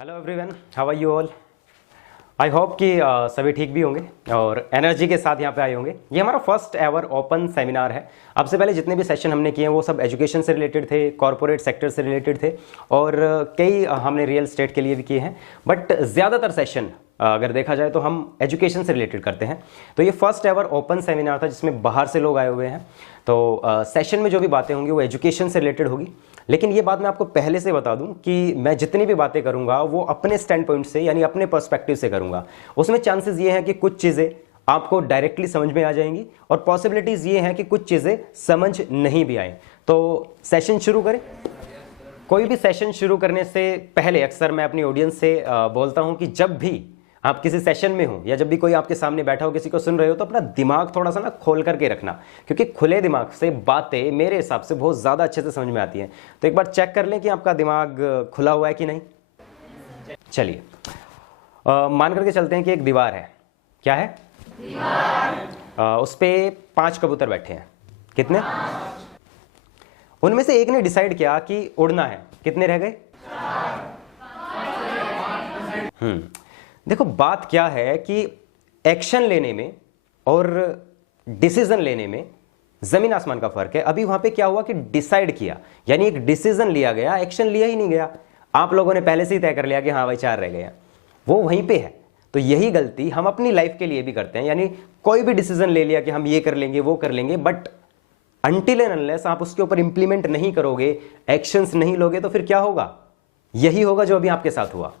Hello everyone, how are you all. I hope कि सभी ठीक भी होंगे और एनर्जी के साथ यहाँ पे आए होंगे। ये हमारा फर्स्ट एवर ओपन सेमिनार है। अब से पहले जितने भी सेशन हमने किए हैं वो सब एजुकेशन से रिलेटेड थे, कॉर्पोरेट सेक्टर से रिलेटेड थे और कई हमने रियल एस्टेट के लिए भी किए हैं। बट ज़्यादातर सेशन अगर देखा जाए तो हम एजुकेशन से रिलेटेड करते हैं। तो ये फर्स्ट एवर ओपन सेमिनार था जिसमें बाहर से लोग आए हुए हैं। तो सेशन में जो भी बातें होंगी वो एजुकेशन से रिलेटेड होगी। लेकिन ये बात मैं आपको पहले से बता दूं कि मैं जितनी भी बातें करूंगा वो अपने स्टैंड पॉइंट से यानी अपने पर्सपेक्टिव से करूंगा। उसमें चांसेस ये हैं कि कुछ चीज़ें आपको डायरेक्टली समझ में आ जाएंगी और पॉसिबिलिटीज़ ये हैं कि कुछ चीज़ें समझ नहीं भी आए। तो सेशन शुरू करें। कोई भी सेशन शुरू करने से पहले अक्सर मैं अपनी ऑडियंस से बोलता हूं कि जब भी आप किसी सेशन में हो या जब भी कोई आपके सामने बैठा हो, किसी को सुन रहे हो, तो अपना दिमाग थोड़ा सा ना खोल करके रखना, क्योंकि खुले दिमाग से बातें मेरे हिसाब से बहुत ज़्यादा अच्छे से समझ में आती हैं। तो एक बार चेक कर लें कि आपका दिमाग खुला हुआ है कि नहीं। चलिए मान करके चलते हैं कि एक दीवार है। क्या है? दीवार। उस पर 5 कबूतर बैठे हैं। कितने? 5। उनमें से एक ने डिसाइड किया कि उड़ना है। कितने रह गए? 4। देखो बात क्या है कि एक्शन लेने में और डिसीजन लेने में जमीन आसमान का फर्क है। अभी वहां पे क्या हुआ कि डिसाइड किया, यानी एक डिसीजन लिया गया, एक्शन लिया ही नहीं गया। आप लोगों ने पहले से ही तय कर लिया कि हाँ भाई 4 रह गए, वो वहीं पे है। तो यही गलती हम अपनी लाइफ के लिए भी करते हैं, यानी कोई भी डिसीजन ले लिया कि हम ये कर लेंगे वो कर लेंगे, बट अनटिल एंड अनलेस आप उसके ऊपर इंप्लीमेंट नहीं करोगे, एक्शंस नहीं लोगे, तो फिर क्या होगा? यही होगा जो अभी आपके साथ हुआ।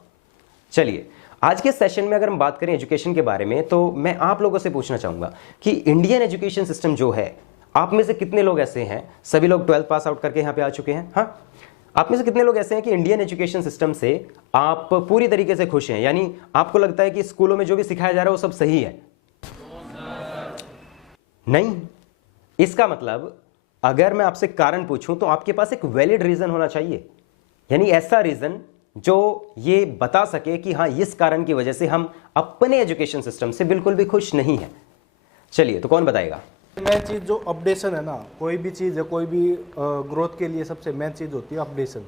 चलिए आज के सेशन में अगर हम बात करें एजुकेशन के बारे में, तो मैं आप लोगों से पूछना चाहूंगा कि इंडियन एजुकेशन सिस्टम जो है, आप में से कितने लोग ऐसे हैं, सभी लोग 12th पास आउट करके यहां पे आ चुके हैं? हाँ, आप में से कितने लोग ऐसे हैं कि इंडियन एजुकेशन सिस्टम से आप पूरी तरीके से खुश हैं, यानी आपको लगता है कि स्कूलों में जो भी सिखाया जा रहा है वो सब सही है? नहीं। इसका मतलब अगर मैं आपसे कारण पूछूं तो आपके पास एक वैलिड रीजन होना चाहिए, यानी ऐसा रीजन जो ये बता सके कि हाँ इस कारण की वजह से हम अपने एजुकेशन सिस्टम से बिल्कुल भी खुश नहीं हैं। चलिए तो कौन बताएगा? मेन चीज़ जो अपडेशन है ना, कोई भी चीज़ है, कोई भी ग्रोथ के लिए सबसे मेन चीज़ होती है अपडेशन।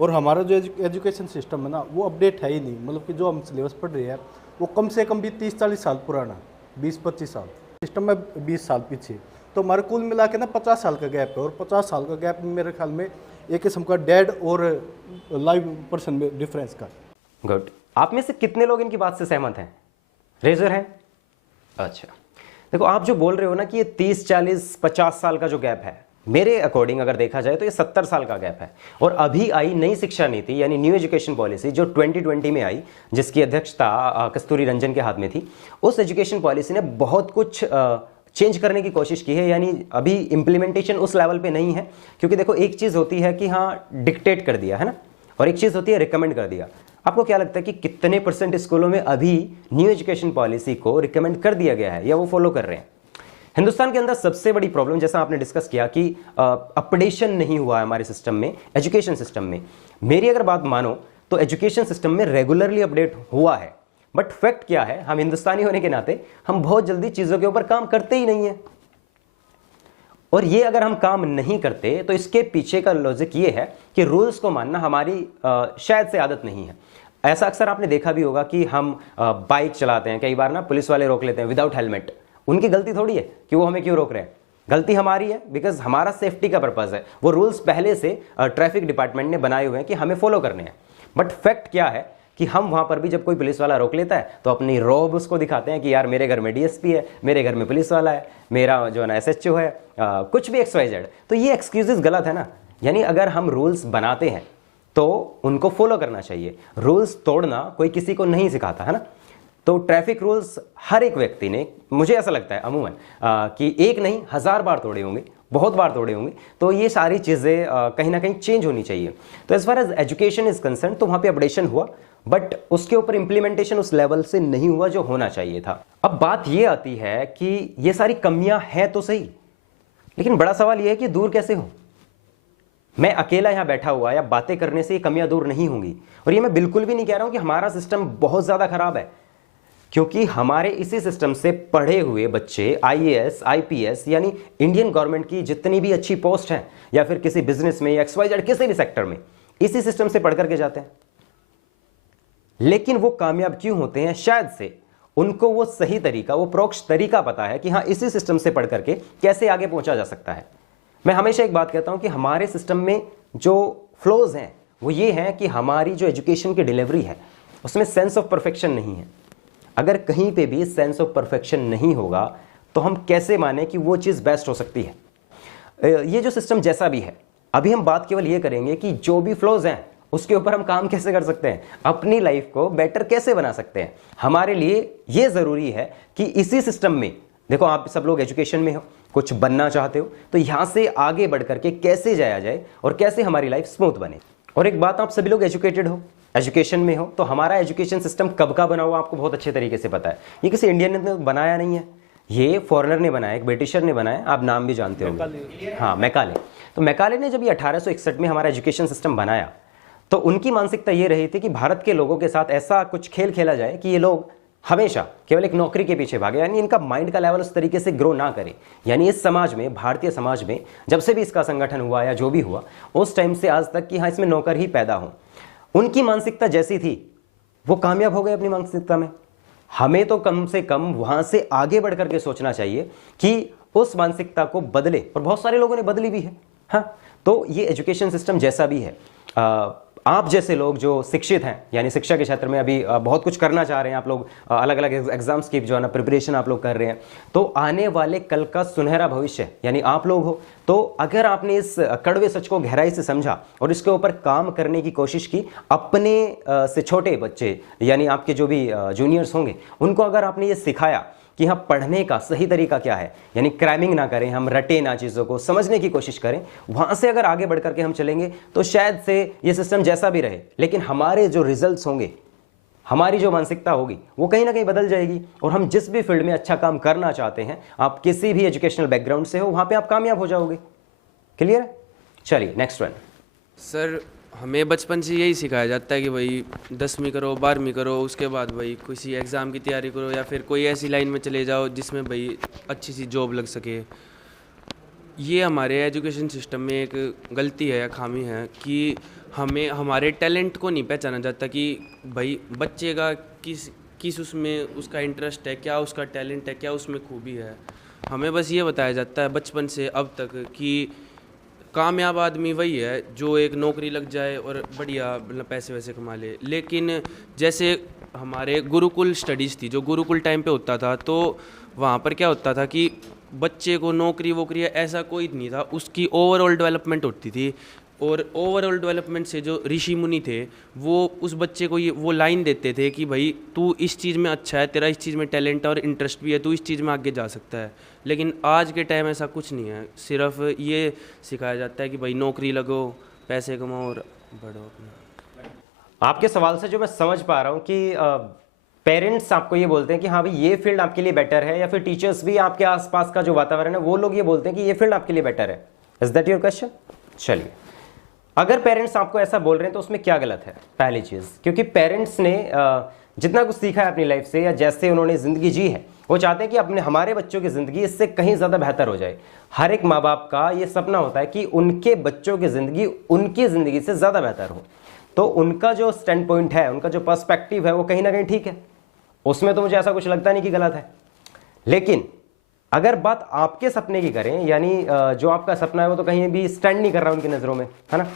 और हमारा जो एजुकेशन सिस्टम है ना वो अपडेट है ही नहीं। मतलब कि जो हम सिलेबस पढ़ रहे हैं वो कम से कम भी 30-40 साल पुराना, 20-25 साल सिस्टम में, 20 साल पीछे। तो हमारे कुल मिला के ना 50 साल का गैप है। और 50 साल का गैप मेरे ख्याल में एक किस्म का डेड और लाइव पर्सन में डिफरेंस का। गुड। आप में से कितने लोग इनकी बात से सहमत हैं? रेजर है। अच्छा देखो, आप जो बोल रहे हो ना कि ये 30-40-50 साल का जो गैप है, मेरे अकॉर्डिंग अगर देखा जाए तो ये 70 साल का गैप है। और अभी आई नई शिक्षा नीति यानी न्यू एजुकेशन पॉलिसी जो 2020 में आई, जिसकी अध्यक्षता कस्तूरी रंजन के हाथ में थी, उस एजुकेशन पॉलिसी ने बहुत कुछ चेंज करने की कोशिश की है। यानी अभी इंप्लीमेंटेशन उस लेवल पे नहीं है, क्योंकि देखो एक चीज़ होती है कि हाँ डिक्टेट कर दिया है ना, और एक चीज़ होती है रिकमेंड कर दिया। आपको क्या लगता है कि कितने % स्कूलों में अभी न्यू एजुकेशन पॉलिसी को रिकमेंड कर दिया गया है या वो फॉलो कर रहे हैं? हिंदुस्तान के अंदर सबसे बड़ी प्रॉब्लम, जैसा आपने डिस्कस किया कि अपडेशन नहीं हुआ है हमारे सिस्टम में, एजुकेशन सिस्टम में। मेरी अगर बात मानो तो एजुकेशन सिस्टम में रेगुलरली अपडेट हुआ है, बट फैक्ट क्या है, हम हिंदुस्तानी होने के नाते हम बहुत जल्दी चीजों के ऊपर काम करते ही नहीं है। और ये अगर हम काम नहीं करते तो इसके पीछे का लॉजिक ये है कि रूल्स को मानना हमारी शायद से आदत नहीं है। ऐसा अक्सर आपने देखा भी होगा कि हम बाइक चलाते हैं, कई बार ना पुलिस वाले रोक लेते हैं विदाउट हेलमेट। उनकी गलती थोड़ी है कि वो हमें क्यों रोक रहे हैं, गलती हमारी है, बिकॉज हमारा सेफ्टी का पर्पज है। वो रूल्स पहले से ट्रैफिक डिपार्टमेंट ने बनाए हुए हैं कि हमें फॉलो करने हैं। बट फैक्ट क्या है कि हम वहां पर भी जब कोई पुलिस वाला रोक लेता है तो अपनी रॉब उसको दिखाते हैं कि यार मेरे घर में डीएसपी है, मेरे घर में पुलिस वाला है, मेरा जो है ना एसएचओ है, कुछ भी XYZ। तो ये एक्सक्यूजेस गलत है ना। यानी अगर हम रूल्स बनाते हैं तो उनको फॉलो करना चाहिए। रूल्स तोड़ना कोई किसी को नहीं सिखाता है ना। तो ट्रैफिक रूल्स हर एक व्यक्ति ने, मुझे ऐसा लगता है अमूमन कि एक नहीं 1000 बार तोड़े होंगे, बहुत बार तोड़े होंगे। तो ये सारी चीज़ें कहीं ना कहीं चेंज होनी चाहिए। तो as far as education is concern, तो वहाँ पे अपडेशन हुआ, बट उसके ऊपर इंप्लीमेंटेशन उस लेवल से नहीं हुआ जो होना चाहिए था। अब बात ये आती है कि ये सारी कमियां हैं तो सही, लेकिन बड़ा सवाल ये है कि दूर कैसे हो। मैं अकेला यहां बैठा हुआ या बातें करने से ये कमियां दूर नहीं होंगी। और ये मैं बिल्कुल भी नहीं कह रहा हूं कि हमारा सिस्टम बहुत ज्यादा खराब है, क्योंकि हमारे इसी सिस्टम से पढ़े हुए बच्चे IAS IPS यानी इंडियन गवर्नमेंट की जितनी भी अच्छी पोस्ट हैं, या फिर किसी बिजनेस में या XYZ किसी भी सेक्टर में, इसी सिस्टम से पढ़ करके जाते हैं। लेकिन वो कामयाब क्यों होते हैं? शायद से उनको वो सही तरीका, वो प्रोक्ष तरीका पता है कि हाँ इसी सिस्टम से पढ़ करके कैसे आगे पहुंचा जा सकता है। मैं हमेशा एक बात कहता हूं कि हमारे सिस्टम में जो फ्लॉज हैं वो ये हैं कि हमारी जो एजुकेशन की डिलीवरी है उसमें सेंस ऑफ परफेक्शन नहीं है। अगर कहीं पे भी सेंस ऑफ परफेक्शन नहीं होगा तो हम कैसे माने कि वो चीज़ बेस्ट हो सकती है? ये जो सिस्टम जैसा भी है, अभी हम बात केवल ये करेंगे कि जो भी फ्लॉज हैं उसके ऊपर हम काम कैसे कर सकते हैं, अपनी लाइफ को बेटर कैसे बना सकते हैं। हमारे लिए ये ज़रूरी है कि इसी सिस्टम में, देखो आप सब लोग एजुकेशन में हो, कुछ बनना चाहते हो, तो यहाँ से आगे बढ़ करके कैसे जाया जाए और कैसे हमारी लाइफ स्मूथ बने। और एक बात, आप सभी लोग एजुकेटेड हो, एजुकेशन में हो, तो हमारा एजुकेशन सिस्टम कब का बना हुआ आपको बहुत अच्छे तरीके से पता है। ये किसी इंडियन ने बनाया नहीं है, ये फॉरेनर ने बनाया, एक ब्रिटिशर ने बनाया, आप नाम भी जानते हो, हाँ मैकाले। तो मैकाले ने जब ये 1861 में हमारा एजुकेशन सिस्टम बनाया तो उनकी मानसिकता ये रही थी कि भारत के लोगों के साथ ऐसा कुछ खेल खेला जाए कि ये लोग हमेशा केवल एक नौकरी के पीछे भागे, यानी इनका माइंड का लेवल उस तरीके से ग्रो ना करे। यानी इस समाज में, भारतीय समाज में जब से भी इसका संगठन हुआ या जो भी हुआ उस टाइम से आज तक कि हाँ इसमें नौकर ही पैदा हो, उनकी मानसिकता जैसी थी वो कामयाब हो गए अपनी मानसिकता में। हमें तो कम से कम वहां से आगे बढ़ करके सोचना चाहिए कि उस मानसिकता को बदले, और बहुत सारे लोगों ने बदली भी है। हाँ, तो ये एजुकेशन सिस्टम जैसा भी है, आप जैसे लोग जो शिक्षित हैं, यानी शिक्षा के क्षेत्र में अभी बहुत कुछ करना चाह रहे हैं, आप लोग अलग अलग एग्जाम्स की जो है ना प्रिपरेशन आप लोग कर रहे हैं, तो आने वाले कल का सुनहरा भविष्य यानी आप लोग हो। तो अगर आपने इस कड़वे सच को गहराई से समझा और इसके ऊपर काम करने की कोशिश की, अपने से छोटे बच्चे यानी आपके जो भी जूनियर्स होंगे उनको अगर आपने ये सिखाया कि हाँ पढ़ने का सही तरीका क्या है, यानी क्रैमिंग ना करें, हम रटे ना, चीज़ों को समझने की कोशिश करें, वहाँ से अगर आगे बढ़ करके हम चलेंगे तो शायद से ये सिस्टम जैसा भी रहे, लेकिन हमारे जो रिजल्ट्स होंगे, हमारी जो मानसिकता होगी वो कहीं ना कहीं बदल जाएगी और हम जिस भी फील्ड में अच्छा काम करना चाहते हैं, आप किसी भी एजुकेशनल बैकग्राउंड से हो, वहाँ पर आप कामयाब हो जाओगे। क्लियर है? चलिए नेक्स्ट वन। सर, हमें बचपन से यही सिखाया जाता है कि भाई 10वीं करो, 12वीं करो, उसके बाद भाई किसी एग्ज़ाम की तैयारी करो या फिर कोई ऐसी लाइन में चले जाओ जिसमें भाई अच्छी सी जॉब लग सके। ये हमारे एजुकेशन सिस्टम में एक गलती है या खामी है कि हमें हमारे टैलेंट को नहीं पहचाना जाता कि भाई बच्चे का किस उसमें उसका इंटरेस्ट है, क्या उसका टैलेंट है, क्या उसमें खूबी है। हमें बस ये बताया जाता है बचपन से अब तक कि कामयाब आदमी वही है जो एक नौकरी लग जाए और बढ़िया मतलब पैसे वैसे कमा ले। लेकिन जैसे हमारे गुरुकुल स्टडीज़ थी, जो गुरुकुल टाइम पे होता था, तो वहाँ पर क्या होता था कि बच्चे को नौकरी वोकरी ऐसा कोई नहीं था, उसकी ओवरऑल डेवलपमेंट होती थी। और ओवरऑल डेवलपमेंट से जो ऋषि मुनि थे वो उस बच्चे को ये वो लाइन देते थे कि भाई तू इस चीज़ में अच्छा है, तेरा इस चीज़ में टैलेंट है और इंटरेस्ट भी है, तू इस चीज़ में आगे जा सकता है। लेकिन आज के टाइम ऐसा कुछ नहीं है, सिर्फ ये सिखाया जाता है कि भाई नौकरी लगो, पैसे कमाओ और बढ़ो अपना। आपके सवाल से जो मैं समझ पा रहा हूँ कि पेरेंट्स आपको ये बोलते हैं कि हाँ भाई ये फील्ड आपके लिए बेटर है, या फिर टीचर्स भी आपके आसपास का जो वातावरण है वो लोग ये बोलते हैं कि ये फील्ड आपके लिए बेटर है। Is that your question? चलिए, अगर पेरेंट्स आपको ऐसा बोल रहे हैं तो उसमें क्या गलत है? पहली चीज़, क्योंकि पेरेंट्स ने जितना कुछ सीखा है अपनी लाइफ से या जैसे उन्होंने ज़िंदगी जी है, वो चाहते हैं कि अपने हमारे बच्चों की ज़िंदगी इससे कहीं ज़्यादा बेहतर हो जाए। हर एक माँ बाप का ये सपना होता है कि उनके बच्चों की ज़िंदगी उनकी ज़िंदगी से ज़्यादा बेहतर हो। तो उनका जो स्टैंड पॉइंट है, उनका जो पर्सपेक्टिव है, वो कहीं ना कहीं ठीक है, उसमें तो मुझे ऐसा कुछ लगता नहीं कि गलत है। लेकिन अगर बात आपके सपने की करें, यानी जो आपका सपना है वो तो कहीं भी स्टैंड नहीं कर रहा उनकी नज़रों में, है ना,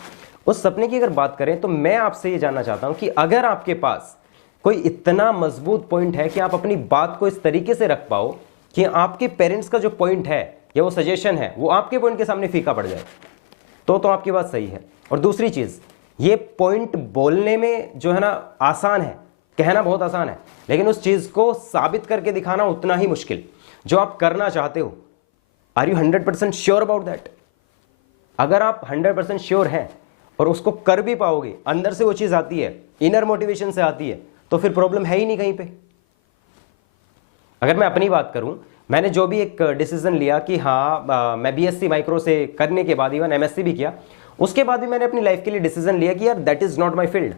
उस सपने की अगर बात करें तो मैं आपसे ये जानना चाहता हूं कि अगर आपके पास कोई इतना मजबूत पॉइंट है कि आप अपनी बात को इस तरीके से रख पाओ कि आपके पेरेंट्स का जो पॉइंट है या वो सजेशन है वो आपके पॉइंट के सामने फीका पड़ जाए, तो आपकी बात सही है। और दूसरी चीज़, ये पॉइंट बोलने में जो है ना आसान है, कहना बहुत आसान है, लेकिन उस चीज़ को साबित करके दिखाना उतना ही मुश्किल। जो आप करना चाहते हो, are you 100% sure about that? अगर आप 100% श्योर हैं और उसको कर भी पाओगे, अंदर से वो चीज़ आती है, इनर मोटिवेशन से आती है, तो फिर प्रॉब्लम है ही नहीं कहीं पे। अगर मैं अपनी बात करूं, मैंने जो भी एक डिसीजन लिया कि हाँ मैं बीएससी माइक्रो से करने के बाद इवन एमएससी भी किया, उसके बाद भी मैंने अपनी लाइफ के लिए डिसीजन लिया कि यार that is not my field.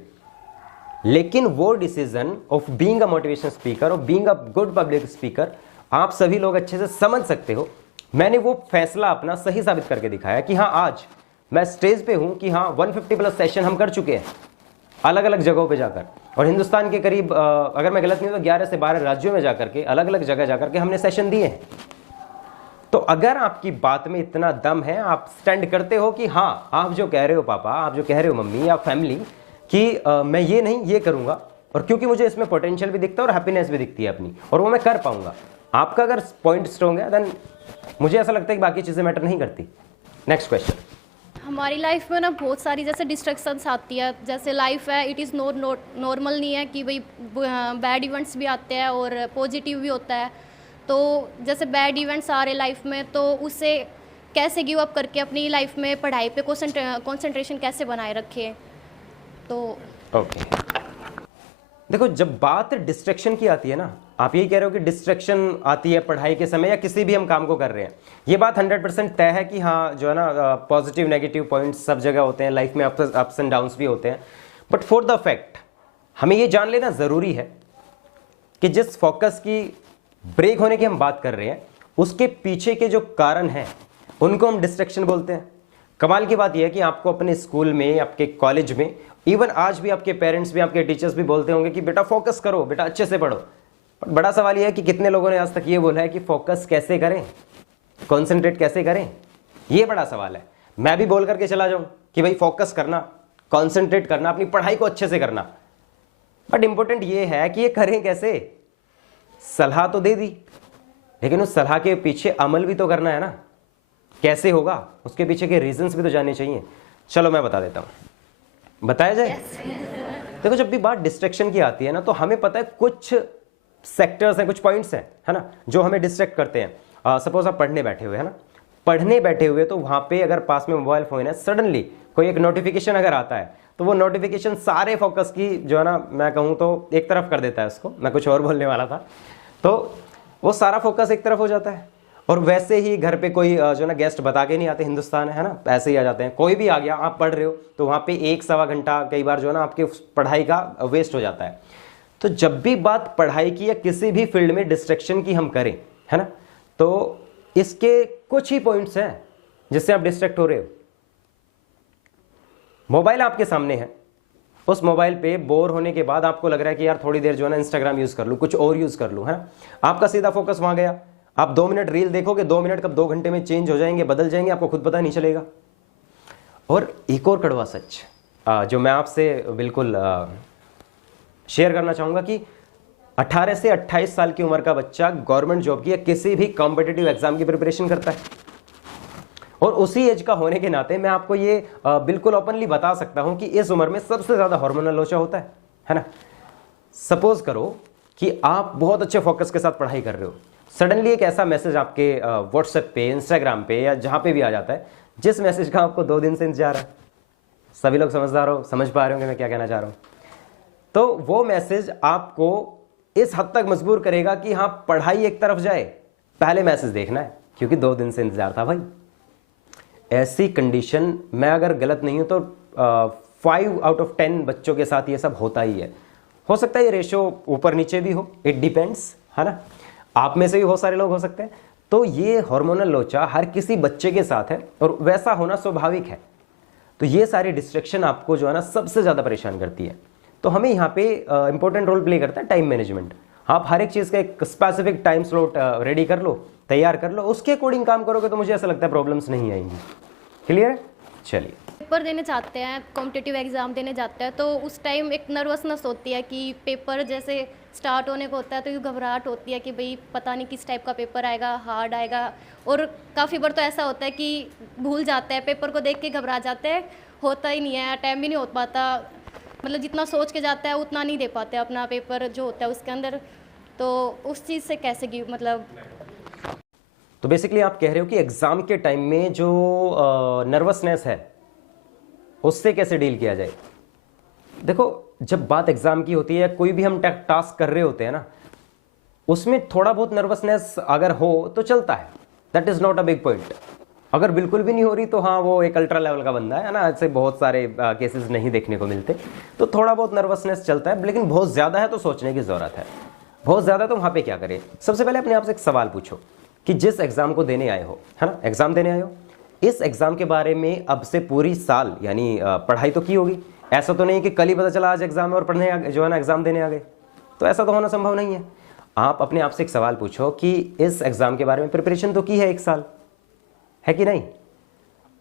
लेकिन वो decision of being a motivation speaker और being a good public speaker आप सभी लोग अच्छे से समझ सकते हो। मैंने वो फैसला अपना सही साबित करके दिखाया कि हाँ आज मैं स्टेज पे हूं कि हाँ 150 प्लस सेशन हम कर चुके हैं, अलग अलग जगहों पे जाकर, और हिंदुस्तान के करीब अगर मैं गलत नहीं हूं तो 11 से 12 राज्यों में जाकर के, अलग अलग जगह जाकर के हमने सेशन दिए हैं। तो अगर आपकी बात में इतना दम है, आप स्टैंड करते हो कि हाँ आप जो कह रहे हो पापा, आप जो कह रहे हो मम्मी या फैमिली कि मैं ये नहीं ये करूंगा, और क्योंकि मुझे इसमें पोटेंशियल भी दिखता है और हैप्पीनेस भी दिखती है अपनी, और वो मैं कर पाऊंगा, आपका अगर पॉइंट स्ट्रॉन्ग है देन मुझे ऐसा लगता है कि बाकी चीजें मैटर नहीं करती। Next question. हमारी लाइफ में ना बहुत सारी जैसे डिस्ट्रैक्शंस आती है, जैसे लाइफ है इट इज़ नॉर्मल नहीं है कि भाई बैड इवेंट्स भी आते हैं और पॉजिटिव भी होता है। तो जैसे बैड इवेंट्स आ रहे लाइफ में, तो उससे कैसे गिव अप करके अपनी लाइफ में पढ़ाई पे कंसंट्रेशन कैसे बनाए रखें। तो ओके देखो, जब बात डिस्ट्रैक्शन की आती है ना, आप यही कह रहे हो कि डिस्ट्रैक्शन आती है पढ़ाई के समय या किसी भी हम काम को कर रहे हैं, ये बात 100% तय है कि हाँ जो है ना पॉजिटिव नेगेटिव पॉइंट्स सब जगह होते हैं, लाइफ में अप्स एंड डाउन्स भी होते हैं। बट फॉर द फैक्ट हमें ये जान लेना ज़रूरी है कि जिस फोकस की ब्रेक होने की हम बात कर रहे हैं, उसके पीछे के जो कारण हैं उनको हम डिस्ट्रैक्शन बोलते हैं। कमाल की बात यह है कि आपको अपने स्कूल में, आपके कॉलेज में, इवन आज भी आपके पेरेंट्स भी, आपके टीचर्स भी बोलते होंगे कि बेटा फोकस करो, बेटा अच्छे से पढ़ो। बट बड़ा सवाल यह है कि कितने लोगों ने आज तक ये बोला है कि फोकस कैसे करें, कॉन्सेंट्रेट कैसे करें। ये बड़ा सवाल है। मैं भी बोल करके चला जाऊं कि भाई फोकस करना, कॉन्सेंट्रेट करना, अपनी पढ़ाई को अच्छे से करना, बट इंपॉर्टेंट ये है कि ये करें कैसे। सलाह तो दे दी, लेकिन उस सलाह के पीछे अमल भी तो करना है ना। कैसे होगा, उसके पीछे के रीजंस भी तो जानने चाहिए। चलो मैं बता देता हूं, बताया जाए। देखो, जब भी बात डिस्ट्रैक्शन की आती है ना, तो हमें पता है कुछ सेक्टर्स हैं, कुछ पॉइंट्स हैं, है ना, जो हमें डिस्ट्रैक्ट करते हैं। सपोज आप पढ़ने बैठे हुए, है ना, पढ़ने बैठे हुए, तो वहां पे अगर पास में मोबाइल फोन है, सडनली कोई एक नोटिफिकेशन अगर आता है, तो वो नोटिफिकेशन सारे फोकस की जो है ना, मैं कहूँ तो एक तरफ कर देता है उसको। मैं कुछ और बोलने वाला था, तो वो सारा फोकस एक तरफ हो जाता है। और वैसे ही घर पे कोई जो ना गेस्ट बता के नहीं आते, हिंदुस्तान है ना, ऐसे ही आ जाते हैं। कोई भी आ गया, आप पढ़ रहे हो, तो वहाँ पे 1-1.25 घंटा कई बार जो है ना आपके पढ़ाई का वेस्ट हो जाता है। तो जब भी बात पढ़ाई की या किसी भी फील्ड में डिस्ट्रैक्शन की हम करें, है ना, तो इसके कुछ ही पॉइंट्स हैं जिससे आप डिस्ट्रैक्ट हो रहे हो। मोबाइल आपके सामने है, उस मोबाइल पे बोर होने के बाद आपको लग रहा है कि यार थोड़ी देर जो है ना इंस्टाग्राम यूज कर लूं, कुछ और यूज कर लूं, है ना, आपका सीधा फोकस वहां गया। आप 2 मिनट रील देखोगे, 2 मिनट कब 2 घंटे में चेंज हो जाएंगे, बदल जाएंगे, आपको खुद पता नहीं चलेगा। और एक और कड़वा सच जो मैं आपसे बिल्कुल शेयर करना चाहूंगा कि 18 से 28 साल की उम्र का बच्चा गवर्नमेंट जॉब की या किसी भी कॉम्पिटिटिव एग्जाम की प्रिपरेशन करता है। और उसी एज का होने के नाते मैं आपको ये बिल्कुल ओपनली बता सकता हूं कि इस उम्र में सबसे ज्यादा हार्मोनल लोचा होता है ना। सपोज करो कि आप बहुत अच्छे फोकस के साथ पढ़ाई कर रहे हो, सडनली एक ऐसा मैसेज आपके व्हाट्सएप पे, इंस्टाग्राम पे या जहां पे भी आ जाता है, जिस मैसेज का आपको 2 दिन से इंतजार है। सभी लोग समझदार हो, समझ पा रहे होंगे मैं क्या कहना चाह रहा हूं। तो वो मैसेज आपको इस हद तक मजबूर करेगा कि हाँ पढ़ाई एक तरफ जाए, पहले मैसेज देखना है, क्योंकि 2 दिन से इंतजार था भाई। ऐसी कंडीशन, मैं अगर गलत नहीं हूं तो 5 आउट ऑफ 10 बच्चों के साथ ये सब होता ही है। हो सकता है ये रेशो ऊपर नीचे भी हो, इट डिपेंड्स, है ना, आप में से भी बहुत सारे लोग हो सकते हैं। तो ये हार्मोनल लोचा हर किसी बच्चे के साथ है और वैसा होना स्वाभाविक है। तो ये सारी डिस्ट्रैक्शन आपको जो है ना सबसे ज्यादा परेशान करती है। तो हमें यहाँ पे इंपॉर्टेंट रोल प्ले करता है टाइम मैनेजमेंट। आप हर एक चीज का एक स्पेसिफिक टाइम स्लॉट रेडी कर लो, तैयार कर लो, उसके अकॉर्डिंग काम करोगे तो मुझे ऐसा लगता है प्रॉब्लम्स नहीं आएंगी। क्लियर है? चलिए, पेपर देने जाते हैं, कॉम्पिटिटिव एग्ज़ाम देने जाते हैं, तो उस टाइम एक नर्वसनेस होती है कि पेपर जैसे स्टार्ट होने को होता है, तो ये घबराहट होती है कि भाई पता नहीं किस टाइप का पेपर आएगा, हार्ड आएगा। और काफ़ी बार तो ऐसा होता है कि भूल जाते हैं, पेपर को देख के घबरा जाते हैं, होता ही नहीं है, टाइम भी नहीं हो पाता, मतलब जितना सोच के जाता है उतना नहीं दे पाते अपना पेपर जो होता है उसके अंदर। तो उस चीज़ से कैसे मतलब, तो बेसिकली आप कह रहे हो कि एग्जाम के टाइम में जो नर्वसनेस है उससे कैसे डील किया जाए। देखो, जब बात एग्जाम की होती है, कोई भी हम टास्क कर रहे होते हैं ना, उसमें थोड़ा बहुत नर्वसनेस अगर हो तो चलता है, that is not a big point. अगर बिल्कुल भी नहीं हो रही तो हाँ वो एक अल्ट्रा लेवल का बंदा है ना, ऐसे बहुत सारे केसेस नहीं देखने को मिलते। तो थोड़ा बहुत नर्वसनेस चलता है, लेकिन बहुत ज्यादा है तो सोचने की जरूरत है। बहुत ज्यादा तो वहां पे क्या करें, सबसे पहले अपने आप से एक सवाल पूछो कि जिस एग्जाम को देने आए हो, है ना, एग्जाम देने आए हो, इस एग्जाम के बारे में अब से पूरी साल यानी पढ़ाई तो की होगी, ऐसा तो नहीं कि कल ही पता चला आज एग्जाम है और जो है ना एग्जाम देने आ गए, तो ऐसा तो होना संभव नहीं है। आप अपने आप से एक सवाल पूछो कि इस एग्जाम के बारे में प्रिपरेशन तो की है 1 साल, है कि नहीं?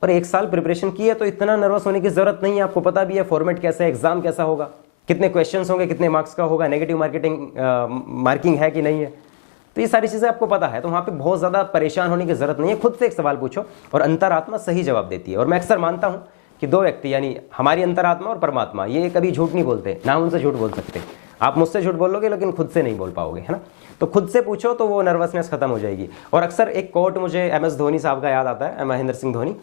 और 1 साल प्रिपरेशन की है तो इतना नर्वस होने की जरूरत नहीं है। आपको पता भी है फॉर्मेट कैसा है, एग्जाम कैसा होगा, कितने क्वेश्चंस होंगे, कितने मार्क्स का होगा, नेगेटिव मार्किंग है कि नहीं है, तो ये सारी चीज़ें आपको पता है। तो वहाँ पे बहुत ज़्यादा परेशान होने की ज़रूरत नहीं है। खुद से एक सवाल पूछो और अंतरात्मा सही जवाब देती है। और मैं अक्सर मानता हूँ कि 2 व्यक्ति यानी हमारी अंतरात्मा और परमात्मा, ये कभी झूठ नहीं बोलते, ना उनसे झूठ बोल सकते। आप मुझसे झूठ बोलोगे लेकिन खुद से नहीं बोल पाओगे, है ना? तो खुद से पूछो तो वो नर्वसनेस खत्म हो जाएगी। और अक्सर एक कोट मुझे MS धोनी साहब का याद आता है, महेंद्र सिंह धोनी,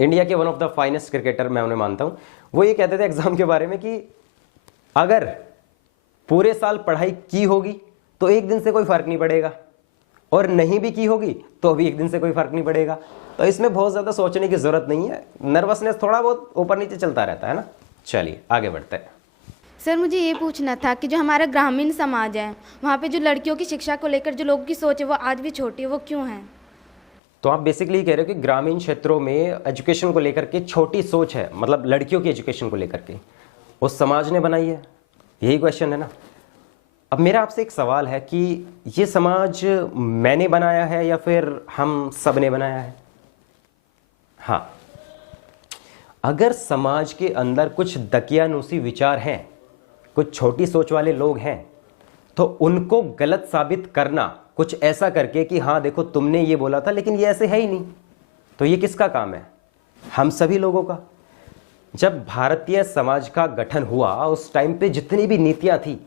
इंडिया के one of the finest cricketer मैं उन्हें मानता हूँ। वो ये कहते थे एग्जाम के बारे में कि अगर पूरे साल पढ़ाई की होगी तो एक दिन से कोई फर्क नहीं पड़ेगा, और नहीं भी की होगी तो भी एक दिन से कोई फर्क नहीं पड़ेगा। तो इसमें बहुत ज़्यादा सोचने की ज़रूरत नहीं है, नर्वसनेस थोड़ा बहुत ऊपर नीचे चलता रहता है ना। चलिए आगे बढ़ते हैं। सर मुझे ये पूछना था कि जो हमारा ग्रामीण समाज है वहाँ पे जो लड़कियों की शिक्षा को लेकर जो लोगों की सोच है वो आज भी छोटी है, वो क्यों है? तो आप बेसिकली कह रहे हो कि ग्रामीण क्षेत्रों में एजुकेशन को लेकर के छोटी सोच है, मतलब लड़कियों की एजुकेशन को लेकर के उस समाज ने बनाई है, यही क्वेश्चन है ना। अब मेरा आपसे एक सवाल है कि ये समाज मैंने बनाया है या फिर हम सब ने बनाया है? हाँ, अगर समाज के अंदर कुछ दकियानूसी विचार हैं, कुछ छोटी सोच वाले लोग हैं, तो उनको गलत साबित करना कुछ ऐसा करके कि हाँ देखो तुमने ये बोला था लेकिन ये ऐसे है ही नहीं, तो ये किसका काम है? हम सभी लोगों का। जब भारतीय समाज का गठन हुआ उस टाइम पे जितनी भी नीतियां थी,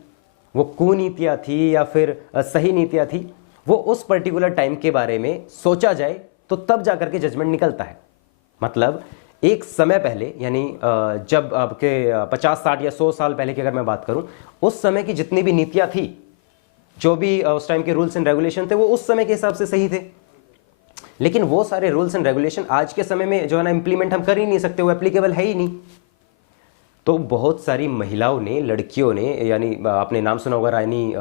वो कुनीतियां थी या फिर सही नीतियां थी, वो उस पर्टिकुलर टाइम के बारे में सोचा जाए तो तब जाकर के जजमेंट निकलता है। मतलब एक समय पहले, यानी जब आपके 50, 60 या 100 साल पहले की अगर मैं बात करूं, उस समय की जितनी भी नीतियां थी, जो भी उस टाइम के रूल्स एंड रेगुलेशन थे, वो उस समय के हिसाब से सही थे। लेकिन वो सारे रूल्स एंड रेगुलेशन आज के समय में जो है ना इंप्लीमेंट हम कर ही नहीं सकते, वो एप्लीकेबल है ही नहीं। तो बहुत सारी महिलाओं ने, लड़कियों ने, यानी आपने नाम सुना होगा रानी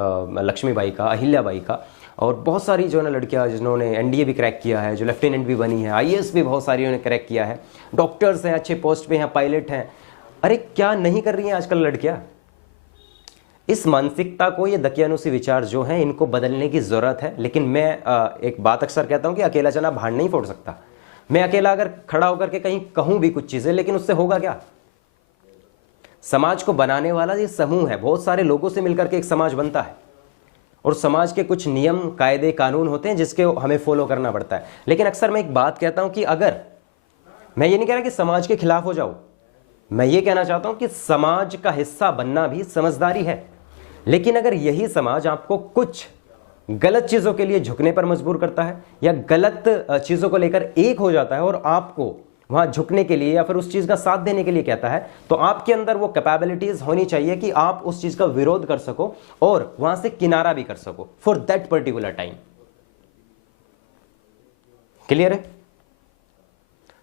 लक्ष्मीबाई का, अहिल्याबाई का, और बहुत सारी जो है ना लड़कियां जिन्होंने NDA भी क्रैक किया है, जो लेफ्टिनेंट भी बनी है, IAS भी बहुत सारी ने क्रैक किया है, डॉक्टर्स हैं, अच्छे पोस्ट पे हैं, पायलट हैं। अरे क्या नहीं कर रही हैं आजकल लड़कियां? इस मानसिकता को, ये दकियानूसी विचार जो हैं, इनको बदलने की ज़रूरत है। लेकिन मैं एक बात अक्सर कहता हूं कि अकेला चना भाड़ नहीं फोड़ सकता। मैं अकेला अगर खड़ा होकर के कहीं कहूं भी कुछ चीज़ें, लेकिन उससे होगा क्या? समाज को बनाने वाला ये समूह है, बहुत सारे लोगों से मिलकर के एक समाज बनता है, और समाज के कुछ नियम, कायदे, कानून होते हैं जिसके हमें फॉलो करना पड़ता है। लेकिन अक्सर मैं एक बात कहता हूं कि अगर, मैं ये नहीं कह रहा कि समाज के खिलाफ हो जाओ, मैं ये कहना चाहता हूं कि समाज का हिस्सा बनना भी समझदारी है। लेकिन अगर यही समाज आपको कुछ गलत चीज़ों के लिए झुकने पर मजबूर करता है, या गलत चीज़ों को लेकर एक हो जाता है और आपको वहां झुकने के लिए या फिर उस चीज़ का साथ देने के लिए कहता है, तो आपके अंदर वो कैपेबिलिटीज होनी चाहिए कि आप उस चीज़ का विरोध कर सको और वहां से किनारा भी कर सको for that particular time. Clear है?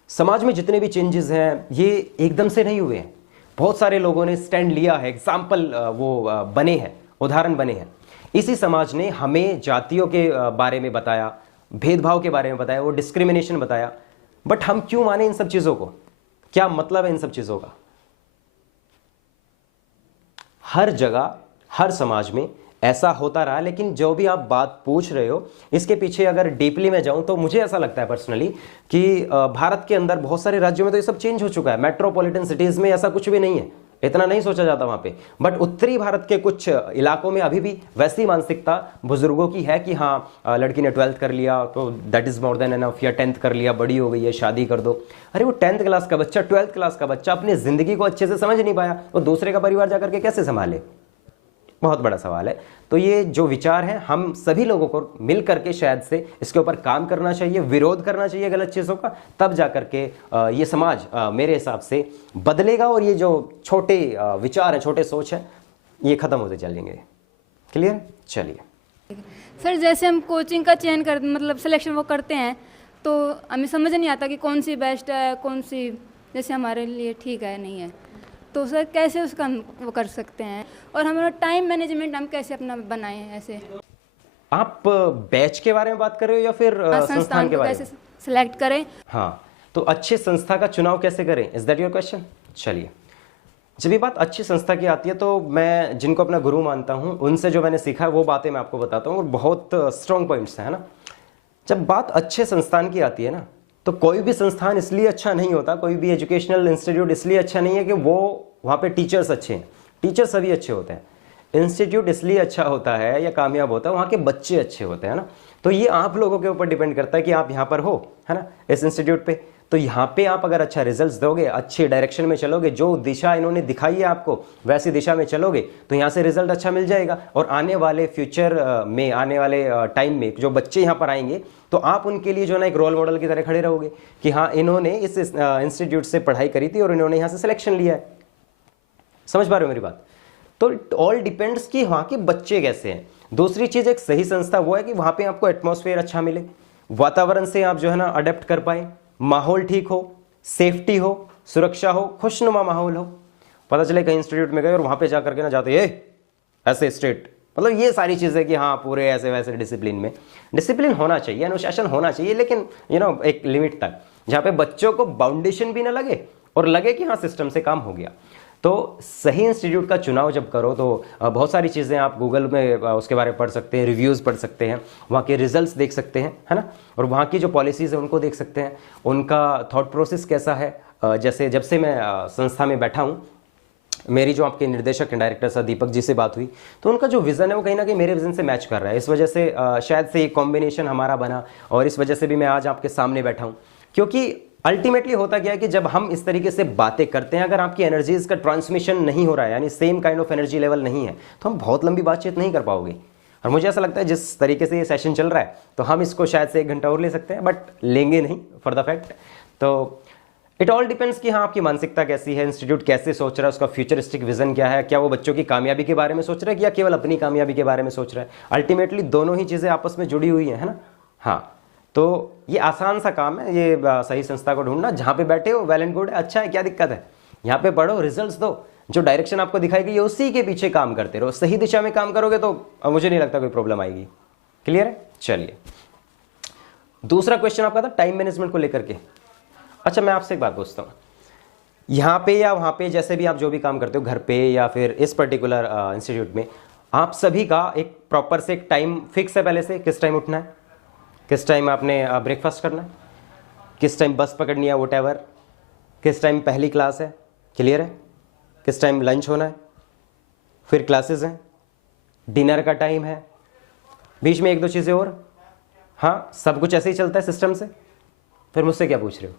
समाज में जितने भी चेंजेस हैं ये एकदम से नहीं हुए हैं। बहुत सारे लोगों ने स्टैंड लिया है, एग्जाम्पल वो बने हैं, उदाहरण बने हैं। इसी समाज ने हमें जातियों के बारे में बताया, भेदभाव के बारे में बताया, वो डिस्क्रिमिनेशन बताया। बट हम क्यों माने इन सब चीजों को? क्या मतलब है इन सब चीजों का? हर जगह, हर समाज में ऐसा होता रहा। लेकिन जो भी आप बात पूछ रहे हो, इसके पीछे अगर डीपली में जाऊं तो मुझे ऐसा लगता है पर्सनली कि भारत के अंदर बहुत सारे राज्यों में तो ये सब चेंज हो चुका है। मेट्रोपॉलिटन सिटीज में ऐसा कुछ भी नहीं है, इतना नहीं सोचा जाता वहां पे। बट उत्तरी भारत के कुछ इलाकों में अभी भी वैसी मानसिकता बुजुर्गों की है कि हाँ लड़की ने 12th कर लिया तो that is more than enough, या 10th कर लिया, बड़ी हो गई है, शादी कर दो। अरे वो 10th क्लास का बच्चा, 12th क्लास का बच्चा अपनी जिंदगी को अच्छे से समझ नहीं पाया, वो दूसरे का परिवार जाकर के कैसे संभाले? बहुत बड़ा सवाल है। तो ये जो विचार है, हम सभी लोगों को मिल करके शायद से इसके ऊपर काम करना चाहिए, विरोध करना चाहिए गलत चीज़ों का, तब जाकर के ये समाज मेरे हिसाब से बदलेगा और ये जो छोटे विचार है, छोटे सोच है, ये खत्म होते चलेंगे। क्लियर? चलिए सर, जैसे हम कोचिंग का चयन कर मतलब सिलेक्शन वो करते हैं तो हमें समझ नहीं आता कि कौन सी बेस्ट है, कौन सी जैसे हमारे लिए ठीक है नहीं है। तो सर कैसे उसका हम वो कर सकते हैं, और हमारा टाइम मैनेजमेंट हम कैसे अपना बनाएं? ऐसे आप बैच के बारे में बात कर रहे हो या फिर संस्थान के बारे में? कैसे सिलेक्ट करें? हाँ, तो अच्छे संस्था का चुनाव कैसे करें? Is that your question? चलिए, जब ये बात अच्छी संस्था की आती है तो मैं जिनको अपना गुरु मानता हूँ उनसे जो मैंने सीखा है वो बातें मैं आपको बताता हूँ, और बहुत स्ट्रॉन्ग पॉइंट्स हैं, है ना। जब बात अच्छे संस्थान की आती है ना, तो कोई भी संस्थान इसलिए अच्छा नहीं होता, कोई भी एजुकेशनल इंस्टीट्यूट इसलिए अच्छा नहीं है कि वो वहाँ पे टीचर्स अच्छे हैं। टीचर सभी अच्छे होते हैं। इंस्टीट्यूट इसलिए अच्छा होता है या कामयाब होता है, वहाँ के बच्चे अच्छे होते हैं ना। तो ये आप लोगों के ऊपर डिपेंड करता है कि आप यहाँ पर हो, है ना, इस इंस्टीट्यूट पे। तो यहाँ पे आप अगर अच्छा रिजल्ट्स दोगे, अच्छे डायरेक्शन में चलोगे, जो दिशा इन्होंने दिखाई है आपको वैसी दिशा में चलोगे, तो यहाँ से रिजल्ट अच्छा मिल जाएगा। और आने वाले फ्यूचर में, आने वाले टाइम में जो बच्चे यहाँ पर आएंगे, तो आप उनके लिए जो है ना एक रोल मॉडल की तरह खड़े रहोगे कि हाँ, इन्होंने इस इंस्टीट्यूट से पढ़ाई करी थी और इन्होंने यहाँ से सिलेक्शन लिया है। समझ पा रहे हो मेरी बात? तो इट ऑल डिपेंड्स कि वहाँ के बच्चे कैसे हैं। दूसरी चीज़, एक सही संस्था वो है कि वहाँ पे आपको एटमॉस्फेयर अच्छा मिले, वातावरण से आप जो है ना अडेप्ट कर पाए, माहौल ठीक हो, सेफ्टी हो, सुरक्षा हो, खुशनुमा माहौल हो। पता चले कहीं इंस्टीट्यूट में गए और वहाँ पे जा करके ना जाते ऐसे स्ट्रेट, मतलब ये सारी चीज़ें कि हाँ पूरे ऐसे वैसे डिसिप्लिन में। डिसिप्लिन होना चाहिए, अनुशासन होना चाहिए, लेकिन एक लिमिट तक, जहाँ पे बच्चों को बाउंडेशन भी ना लगे और लगे कि हाँ सिस्टम से काम हो गया। तो सही इंस्टीट्यूट का चुनाव जब करो तो बहुत सारी चीज़ें आप गूगल में उसके बारे में पढ़ सकते हैं, रिव्यूज़ पढ़ सकते हैं, वहाँ के रिजल्ट्स देख सकते हैं, है ना, और वहाँ की जो पॉलिसीज़ है उनको देख सकते हैं, उनका थॉट प्रोसेस कैसा है। जैसे जब से मैं संस्था में बैठा हूँ, मेरी जो आपके निर्देशक हैं, डायरेक्टर साहब दीपक जी से बात हुई, तो उनका जो विज़न है वो कहीं ना कहीं मेरे विज़न से मैच कर रहा है। इस वजह से शायद से एक कॉम्बिनेशन हमारा बना, और इस वजह से भी मैं आज आपके सामने बैठा हूँ। क्योंकि अल्टीमेटली होता क्या है कि जब हम इस तरीके से बातें करते हैं, अगर आपकी एनर्जीज का ट्रांसमिशन नहीं हो रहा है, यानी same kind of energy level नहीं है, तो हम बहुत लंबी बातचीत नहीं कर पाओगे। और मुझे ऐसा लगता है जिस तरीके से ये सेशन चल रहा है, तो हम इसको शायद से 1 घंटा और ले सकते हैं, बट लेंगे नहीं फॉर द फैक्ट। तो इट ऑल डिपेंड्स कि हाँ आपकी मानसिकता कैसी है, इंस्टीट्यूट कैसे सोच रहा है, उसका फ्यूचरिस्टिक विजन क्या है, क्या वो बच्चों की कामयाबी के बारे में सोच रहा है या केवल अपनी कामयाबी के बारे में सोच रहा है। अल्टीमेटली दोनों ही चीज़ें आपस में जुड़ी हुई हैं, है ना। हाँ, तो ये आसान सा काम है, ये सही संस्था को ढूंढना। जहाँ पे बैठे हो वेल एंड गुड है, अच्छा है, क्या दिक्कत है। यहाँ पे पढ़ो, रिजल्ट्स दो, जो डायरेक्शन आपको दिखाई गई है उसी के पीछे काम करते रहो। सही दिशा में काम करोगे तो मुझे नहीं लगता कोई प्रॉब्लम आएगी। क्लियर है? चलिए, दूसरा क्वेश्चन आपका था टाइम मैनेजमेंट को लेकर के। अच्छा, मैं आपसे एक बात पूछता हूँ, यहाँ पे या वहाँ पे, जैसे भी आप जो भी काम करते हो, घर पे या फिर इस पर्टिकुलर इंस्टीट्यूट में, आप सभी का एक प्रॉपर से एक टाइम फिक्स है पहले से? किस टाइम उठना है, किस टाइम आपने ब्रेकफास्ट करना है, किस टाइम बस पकड़नी है, व्हाटएवर, किस टाइम पहली क्लास है, क्लियर है, किस टाइम लंच होना है, फिर क्लासेस हैं, डिनर का टाइम है, बीच में 1-2 चीज़ें और। हाँ, सब कुछ ऐसे ही चलता है सिस्टम से। फिर मुझसे क्या पूछ रहे हो?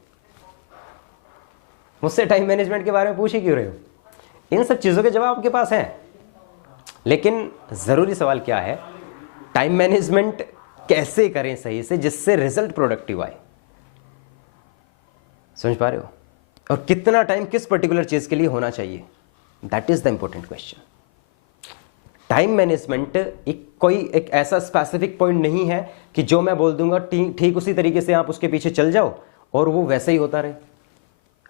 मुझसे टाइम मैनेजमेंट के बारे में पूछ ही क्यों रहे हो? इन सब चीज़ों के जवाब आपके पास हैं, लेकिन ज़रूरी सवाल क्या है, टाइम मैनेजमेंट कैसे करें सही से जिससे रिजल्ट प्रोडक्टिव आए। समझ पा रहे हो? और कितना टाइम किस पर्टिकुलर चीज़ के लिए होना चाहिए, that is the important question. Time management एक ऐसा स्पेसिफिक पॉइंट नहीं है कि जो मैं बोल दूंगा ठीक उसी तरीके से आप उसके पीछे चल जाओ और वो वैसे ही होता रहे,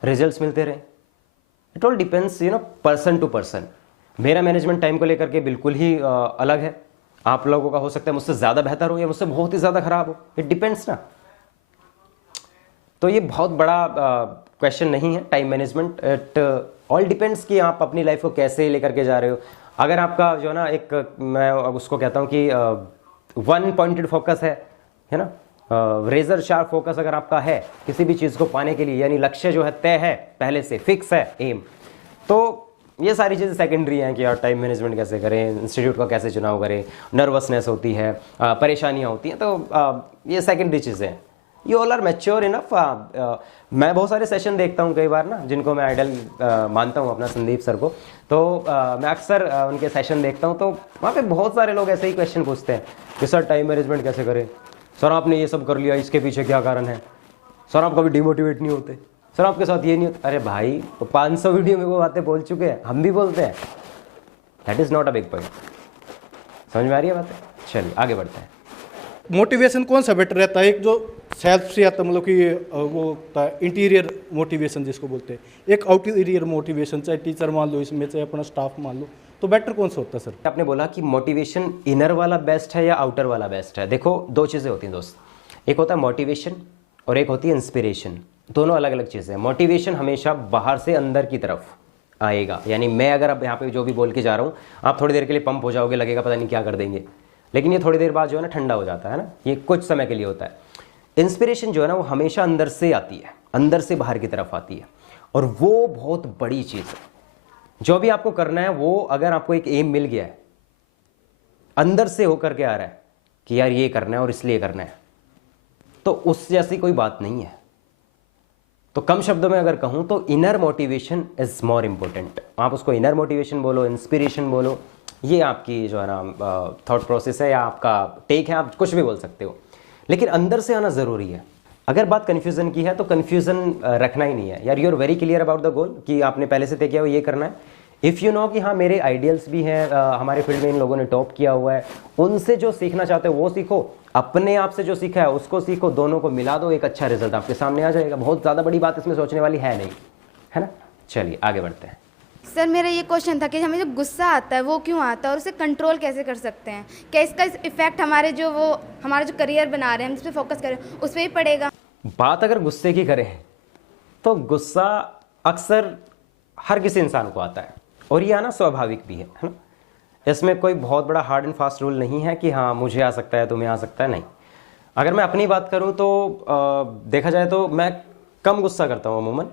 रिजल्ट्स मिलते रहे। It all depends person to person. मेरा मैनेजमेंट टाइम को लेकर के बिल्कुल ही अलग है, आप लोगों का हो सकता है मुझसे ज़्यादा बेहतर हो या मुझसे बहुत ही ज़्यादा खराब हो, इट डिपेंड्स ना। तो ये बहुत बड़ा क्वेश्चन नहीं है time management, it all depends कि आप अपनी लाइफ को कैसे लेकर के जा रहे हो। अगर आपका जो है ना एक, मैं उसको कहता हूँ कि 1 पॉइंटेड फोकस है ना, रेजर शार्प फोकस अगर आपका है किसी भी चीज़ को पाने के लिए, यानी लक्ष्य जो है तय है, पहले से फिक्स है एम, तो ये सारी चीज़ें सेकेंडरी हैं कि यार टाइम मैनेजमेंट कैसे करें, इंस्टीट्यूट का कैसे चुनाव करें, नर्वसनेस होती है, परेशानियाँ होती हैं, तो ये सेकेंडरी चीज़ें हैं। You all are mature enough. मैं बहुत सारे सेशन देखता हूँ कई बार ना, जिनको मैं आइडल मानता हूँ अपना संदीप सर को, तो मैं अक्सर उनके सेशन देखता हूँ, तो वहाँ पे बहुत सारे लोग ऐसे ही क्वेश्चन पूछते हैं कि सर टाइम मैनेजमेंट कैसे करें, सर आपने ये सब कर लिया, इसके पीछे क्या कारण है, सर आप कभी डिमोटिवेट नहीं होते, सर आपके साथ ये नहीं होता। अरे भाई, तो 500 वीडियो में वो बातें बोल चुके हैं, हम भी बोलते हैं, that is not a big point. समझ में आ रही है बातें? चलिए आगे बढ़ते हैं। मोटिवेशन कौन सा बेटर रहता है? एक जो सेल्फ से आता है, मतलब कि वो होता है इंटीरियर मोटिवेशन जिसको बोलते हैं, एक आउटीरियर मोटिवेशन, चाहे टीचर मान लो इसमें, चाहे अपना स्टाफ मान लो, तो बेटर कौन सा होता है सर? आपने बोला कि मोटिवेशन इनर वाला बेस्ट है या आउटर वाला बेस्ट है। देखो, 2 चीज़ें होती हैं दोस्त, एक होता है मोटिवेशन और एक होती है इंस्पिरेशन। दोनों अलग अलग चीज़ें हैं। मोटिवेशन हमेशा बाहर से अंदर की तरफ आएगा। यानी मैं अगर अब यहाँ पे जो भी बोल के जा रहा हूँ, आप थोड़ी देर के लिए पंप हो जाओगे, लगेगा पता नहीं क्या कर देंगे, लेकिन ये थोड़ी देर बाद जो है ना ठंडा हो जाता है ना, ये कुछ समय के लिए होता है। इंस्पिरेशन जो है ना वो हमेशा अंदर से आती है, अंदर से बाहर की तरफ आती है, और वो बहुत बड़ी चीज़ है। जो भी आपको करना है वो, अगर आपको एक एम मिल गया है, अंदर से होकर के आ रहा है कि यार ये करना है और इसलिए करना है, तो उस जैसी कोई बात नहीं है। तो कम शब्दों में अगर कहूं तो inner motivation is more important. आप उसको इनर मोटिवेशन बोलो, इंस्पिरेशन बोलो, ये आपकी जो है ना थॉट प्रोसेस है या आपका टेक है, आप कुछ भी बोल सकते हो, लेकिन अंदर से आना ज़रूरी है। अगर बात कन्फ्यूज़न की है तो कन्फ्यूज़न रखना ही नहीं है यार। You are very clear about the goal कि आपने पहले से तय किया हो ये करना है। इफ़ यू नो कि हाँ मेरे आइडियल्स भी हैं, हमारे फील्ड में इन लोगों ने टॉप किया हुआ है, उनसे जो सीखना चाहते हो वो सीखो, अपने आप से जो सीखा है उसको सीखो, दोनों को मिला दो, एक अच्छा रिजल्ट आपके सामने आ जाएगा। बहुत ज़्यादा बड़ी बात इसमें सोचने वाली है नहीं, है ना। चलिए आगे बढ़ते हैं। सर मेरा ये क्वेश्चन था कि हमें जो गुस्सा आता है वो क्यों आता है और उसे कंट्रोल कैसे कर सकते हैं? क्या इसका इफेक्ट हमारे हमारा जो करियर बना रहे हैं हम जिस पे फोकस करें उस पर ही पड़ेगा? बात अगर गुस्से की करें तो गुस्सा अक्सर हर किसी इंसान को आता है, और ये आना स्वाभाविक भी है ना। इसमें कोई बहुत बड़ा हार्ड एंड फास्ट रूल नहीं है कि हाँ मुझे आ सकता है तुम्हें आ सकता है, नहीं। अगर मैं अपनी बात करूं तो देखा जाए तो मैं कम गुस्सा करता हूं अमूमन,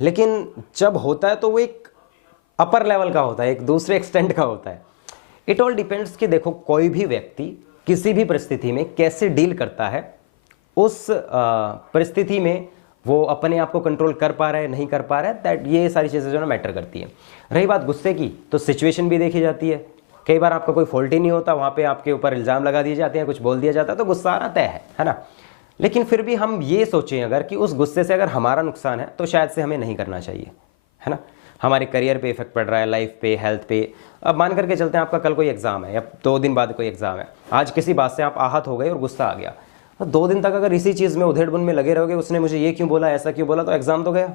लेकिन जब होता है तो वो एक अपर लेवल का होता है, एक दूसरे एक्सटेंट का होता है। इट ऑल डिपेंड्स कि देखो कोई भी व्यक्ति किसी भी परिस्थिति में कैसे डील करता है, उस परिस्थिति में वो अपने आप को कंट्रोल कर पा रहा है नहीं कर पा रहा है, दैट ये सारी चीज़ें जो है मैटर करती है। रही बात गुस्से की तो सिचुएशन भी देखी जाती है। कई बार आपका कोई फॉल्ट ही नहीं होता, वहाँ पे आपके ऊपर इल्ज़ाम लगा दिए जाते हैं, कुछ बोल दिया जाता है तो गुस्सा आना तय है ना। लेकिन फिर भी हम ये सोचें अगर कि उस गुस्से से अगर हमारा नुकसान है तो शायद से हमें नहीं करना चाहिए, है ना। हमारे करियर पे इफेक्ट पड़ रहा है, लाइफ पे, हेल्थ पे। अब मान करके चलते हैं आपका कल कोई एग्जाम है या 2 दिन बाद कोई एग्जाम है, आज किसी बात से आप आहत हो गए और गुस्सा आ गया, 2 दिन तक अगर इसी चीज़ में उधेड़ बुन में लगे रहोगे, उसने मुझे ये क्यों बोला, ऐसा क्यों बोला, तो एग्जाम तो गया।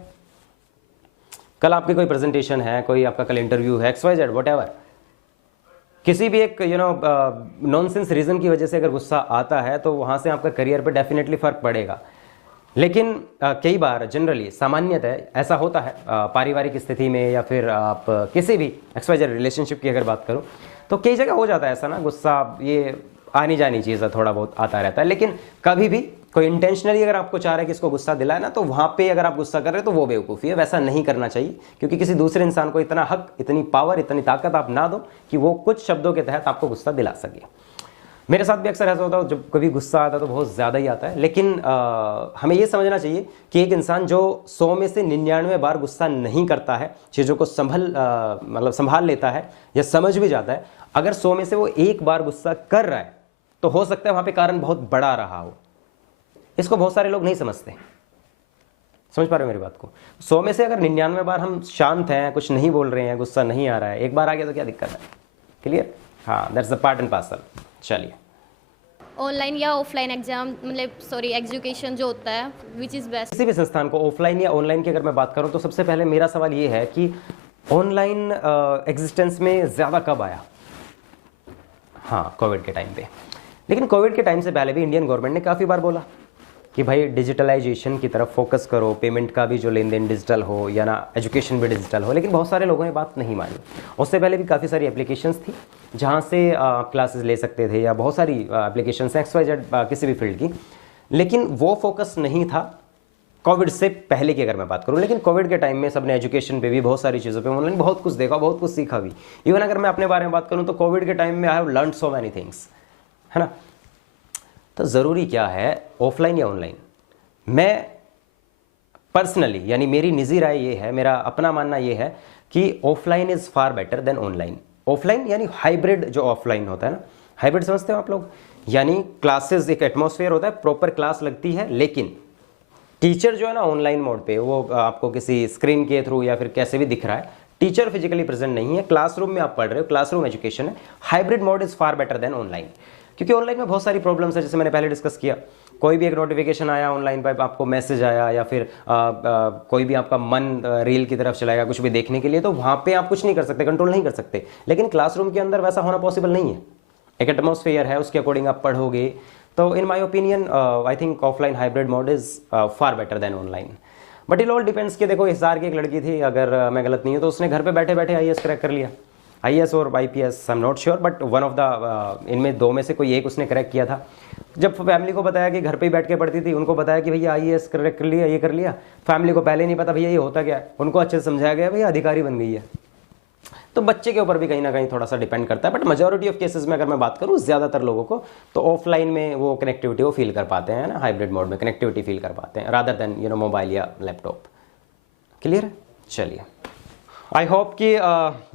कल आपकी कोई प्रेजेंटेशन है, कोई आपका कल इंटरव्यू है, XYZ व्हाटएवर, किसी भी एक नॉनसेंस रीज़न की वजह से अगर गुस्सा आता है तो वहाँ से आपका करियर पे डेफिनेटली फ़र्क पड़ेगा। लेकिन कई बार जनरली सामान्यतः ऐसा होता है पारिवारिक स्थिति में या फिर आप किसी भी XYZ रिलेशनशिप की अगर बात करूँ तो कई जगह हो जाता है ऐसा ना, गुस्सा ये आनी जानी चीज़ है, थोड़ा बहुत आता रहता है। लेकिन कभी भी कोई इंटेंशनली अगर आपको चाह रहा है कि इसको गुस्सा दिलाए ना, तो वहाँ पे अगर आप गुस्सा कर रहे हो तो वो बेवकूफ़ी है, वैसा नहीं करना चाहिए। क्योंकि किसी दूसरे इंसान को इतना हक, इतनी पावर, इतनी ताकत आप ना दो कि वो कुछ शब्दों के तहत आपको गुस्सा दिला सके। मेरे साथ भी अक्सर ऐसा होता है, जब कभी गुस्सा आता है तो बहुत ज़्यादा ही आता है। लेकिन हमें ये समझना चाहिए कि एक इंसान जो 100 में से 99 बार गुस्सा नहीं करता है, चीज़ों को संभाल लेता है या समझ भी जाता है, अगर 100 में से वो 1 बार गुस्सा कर रहा है तो हो सकता है वहाँ पे कारण बहुत बड़ा रहा हो। इसको बहुत सारे लोग नहीं समझते। समझ पा रहे हो मेरी बात को? 100 में से अगर 99 बार हम शांत हैं, कुछ नहीं बोल रहे हैं, गुस्सा नहीं आ रहा है, 1 बार आ गया तो क्या दिक्कत है? क्लियर? हाँ, that's the part and parcel. चलिए, ऑनलाइन या ऑफलाइन एग्जाम, एजुकेशन जो होता है, विच इज़ बेस्ट? किसी भी संस्थान को ऑफलाइन या ऑनलाइन की अगर मैं बात करूं तो सबसे पहले मेरा सवाल ये है कि ऑनलाइन एग्जिस्टेंस में ज़्यादा कब आया? हाँ, कोविड के टाइम पे। लेकिन कोविड के टाइम से पहले भी इंडियन गवर्नमेंट ने काफ़ी बार बोला कि भाई डिजिटलाइजेशन की तरफ फोकस करो, पेमेंट का भी जो लेन देन डिजिटल हो या ना एजुकेशन भी डिजिटल हो। लेकिन बहुत सारे लोगों ने बात नहीं मानी। उससे पहले भी काफ़ी सारी एप्लीकेशंस थी जहाँ से क्लासेस ले सकते थे, या बहुत सारी एप्लीकेशंस हैं XYZ किसी भी फील्ड की, लेकिन वो फोकस नहीं था कोविड से पहले की अगर मैं बात करूँ। लेकिन कोविड के टाइम में सबने एजुकेशन पे भी, बहुत सारी चीज़ों पे ऑनलाइन बहुत कुछ देखा, बहुत कुछ सीखा भी। इवन अगर मैं अपने बारे में बात करूँ तो कोविड के टाइम में I have learned so many things, है ना। तो ज़रूरी क्या है, ऑफलाइन या ऑनलाइन? मैं पर्सनली, यानी मेरी निजी राय ये है, मेरा अपना मानना ये है कि offline is far better than online. Offline यानी हाइब्रिड जो ऑफलाइन होता है ना, हाइब्रिड समझते हो आप लोग? यानी क्लासेस, एक एटमॉस्फेयर होता है, प्रॉपर क्लास लगती है, लेकिन टीचर जो है ना ऑनलाइन मोड पे, वो आपको किसी स्क्रीन के थ्रू या फिर कैसे भी दिख रहा है, टीचर फिजिकली प्रेजेंट नहीं है, क्लासरूम में आप पढ़ रहे हो, क्लासरूम एजुकेशन है। Hybrid mode is far better than online, क्योंकि ऑनलाइन में बहुत सारी प्रॉब्लम्स है, जैसे मैंने पहले डिस्कस किया। कोई भी एक नोटिफिकेशन आया ऑनलाइन पर, आपको मैसेज आया, या फिर कोई भी आपका मन रील की तरफ चलाएगा कुछ भी देखने के लिए, तो वहाँ पे आप कुछ नहीं कर सकते, कंट्रोल नहीं कर सकते। लेकिन क्लासरूम के अंदर वैसा होना पॉसिबल नहीं है। एक एटमॉस्फेयर है, उसके अकॉर्डिंग आप पढ़ोगे। तो in my opinion I think offline hybrid mode is far better than online. But it all depends कि देखो हिसार की एक लड़की थी, अगर मैं गलत नहीं हूँ, तो उसने घर पे बैठे बैठे IAS क्रैक कर लिया, IAS और IPS, I am not sure, but one of the इनमें दो में से कोई एक उसने क्रैक किया था। जब फैमिली को बताया कि घर पे ही बैठ के पढ़ती थी, उनको बताया कि भैया IAS क्रैक कर लिया, ये कर लिया, फैमिली को पहले नहीं पता भैया ये होता क्या है, उनको अच्छे से समझाया गया भैया अधिकारी बन गई है। तो बच्चे के ऊपर भी कहीं ना कहीं थोड़ा सा डिपेंड करता है, बट मेजॉरिटी ऑफ केसेस में अगर मैं बात करूँ ज़्यादातर लोगों को तो ऑफलाइन में वो कनेक्टिविटी वो फील कर पाते हैं ना, हाइब्रिड मोड में कनेक्टिविटी फील कर पाते हैं रादर देन मोबाइल या लैपटॉप। क्लियर है? चलिए, आई होप कि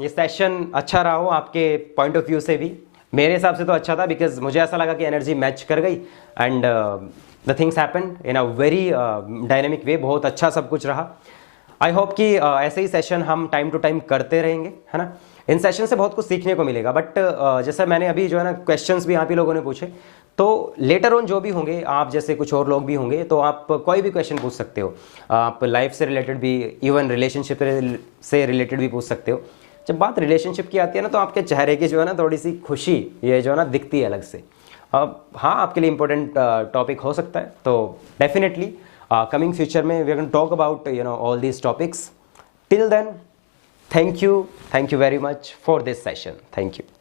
ये सेशन अच्छा रहा हो आपके पॉइंट ऑफ व्यू से भी। मेरे हिसाब से तो अच्छा था, बिकॉज मुझे ऐसा लगा कि एनर्जी मैच कर गई and the things happen in a very dynamic way, बहुत अच्छा सब कुछ रहा। आई होप कि ऐसे ही सेशन हम टाइम टू टाइम करते रहेंगे, है ना। इन सेशन से बहुत कुछ सीखने को मिलेगा, बट जैसे मैंने अभी जो है ना क्वेश्चंस भी यहाँ पे लोगों ने पूछे, तो लेटर ऑन जो भी होंगे, आप जैसे कुछ और लोग भी होंगे, तो आप कोई भी क्वेश्चन पूछ सकते हो। आप लाइफ से रिलेटेड भी, इवन रिलेशनशिप से रिलेटेड भी पूछ सकते हो। जब बात रिलेशनशिप की आती है ना, तो आपके चेहरे की जो है ना थोड़ी सी खुशी ये जो है ना दिखती है अलग से। हाँ, आपके लिए इंपॉर्टेंट टॉपिक हो सकता है, तो डेफिनेटली coming future में we are going to talk about all these topics. Till then, thank you very much for this session. Thank you.